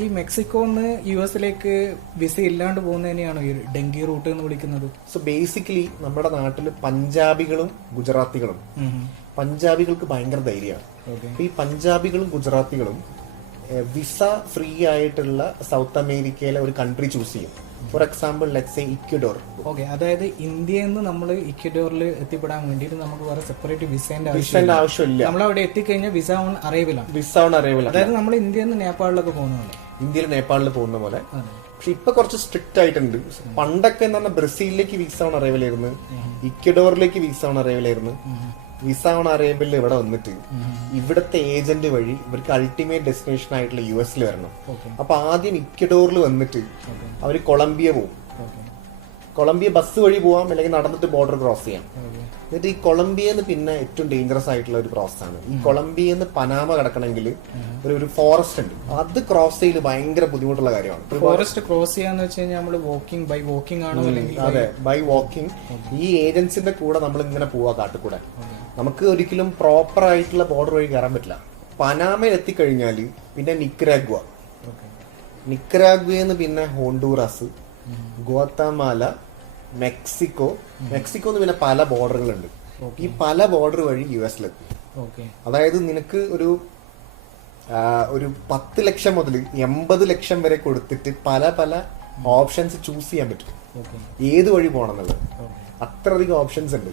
ഈ മെക്സിക്കോന്ന് യുഎസിലേക്ക് വിസ ഇല്ലാണ്ട് പോകുന്നതിനെയാണ് ഈ ഡെങ്കി റൂട്ട് എന്ന് വിളിക്കുന്നത്. സോ ബേസിക്കലി നമ്മുടെ നാട്ടിൽ പഞ്ചാബികളും ഗുജറാത്തികളും പഞ്ചാബികൾക്ക് ഭയങ്കര ധൈര്യമാണ്. ഈ പഞ്ചാബികളും ഗുജറാത്തികളും വിസ ഫ്രീ ആയിട്ടുള്ള സൗത്ത് അമേരിക്കയിലെ ഒരു കൺട്രി ചൂസ് ചെയ്യും. For example let's say Ecuador. Okay, അതായത് ഇന്ത്യയിൽ നിന്ന് നമ്മൾ ഇക്വഡോറിൽ എത്തിപ്പെടാൻ വേണ്ടിയിട്ട് നമുക്ക് വേറെ സെപ്പറേറ്റ് വിസേന്റെ ആവശ്യമില്ല. നമ്മൾ അവിടെ എത്തിക്കഴിഞ്ഞാൽ വിസ ഓൺ അറൈവലാണ്. വിസ ഓൺ അറൈവൽ, അതായത് നമ്മൾ ഇന്ത്യയിൽ നിന്ന് നേപ്പാളിലൊക്കെ പോകുന്നതാണ്. ഇന്ത്യയിൽ നേപ്പാളിൽ പോകുന്ന പോലെ. പക്ഷെ ഇപ്പൊ കുറച്ച് സ്ട്രിക്റ്റ് ആയിട്ടുണ്ട്. പണ്ടൊക്കെ എന്ന് പറഞ്ഞാൽ ബ്രസീലിലേക്ക് വിസ ഓൺ അറൈവൽ ആയിരുന്നു, ഇക്വഡോറിലേക്ക് വിസ ഓൺ അറൈവൽ ആയിരുന്നു. വിസ ഓൺ അറൈവലിൽ ഇവിടെ വന്നിട്ട് ഇവിടുത്തെ ഏജന്റ് വഴി ഇവർക്ക് അൾട്ടിമേറ്റ് ഡെസ്റ്റിനേഷൻ ആയിട്ടുള്ള യുഎസിൽ വരണം. അപ്പൊ ആദ്യം ഇക്വഡോറിൽ വന്നിട്ട് അവര് കൊളംബിയ പോകും. കൊളംബിയ ബസ് വഴി പോവാം, അല്ലെങ്കിൽ നടന്നിട്ട് ബോർഡർ ക്രോസ് ചെയ്യാം. എന്നിട്ട് ഈ കൊളംബിയെന്ന് പിന്നെ ഏറ്റവും ഡേഞ്ചറസ് ആയിട്ടുള്ള ഒരു പ്രോസസ് ആണ്. ഈ കൊളംബിയെന്ന് പനാമ കിടക്കണമെങ്കിൽ ഒരു ഫോറസ്റ്റ് ഉണ്ട്, അത് ക്രോസ് ചെയ്ത് ഭയങ്കര ബുദ്ധിമുട്ടുള്ള കാര്യമാണ്. ഫോറസ്റ്റ് ക്രോസ് ചെയ്യാന്ന് വെച്ച് കഴിഞ്ഞാൽ നമ്മൾ ബൈ വാക്കിംഗ് ആണോ? അതെ, ബൈ വാക്കിംഗ്. ഈ ഏജൻസിന്റെ കൂടെ നമ്മൾ ഇങ്ങനെ പോവാ കാട്ടിക്കൂടെ. നമുക്ക് ഒരിക്കലും പ്രോപ്പർ ആയിട്ടുള്ള ബോർഡർ വഴി കയറാൻ പറ്റില്ല. പനാമയിൽ എത്തിക്കഴിഞ്ഞാൽ പിന്നെ നിക്കരാഗ്വന്ന് പിന്നെ ഹോണ്ടൂറാസ്, ഗോത്തമാല, മെക്സിക്കോ. മെക്സിക്കോന്ന് പിന്നെ പല ബോർഡറുകളുണ്ട്. ഈ പല ബോർഡർ വഴി യുഎസിലെത്തി. അതായത് നിനക്ക് ഒരു 10 ലക്ഷം മുതൽ 80 ലക്ഷം വരെ കൊടുത്തിട്ട് പല പല ഓപ്ഷൻസ് ചൂസ് ചെയ്യാൻ പറ്റും, ഏത് വഴി പോകണം എന്നുള്ളത്. അത്രയധികം ഓപ്ഷൻസ് ഉണ്ട്.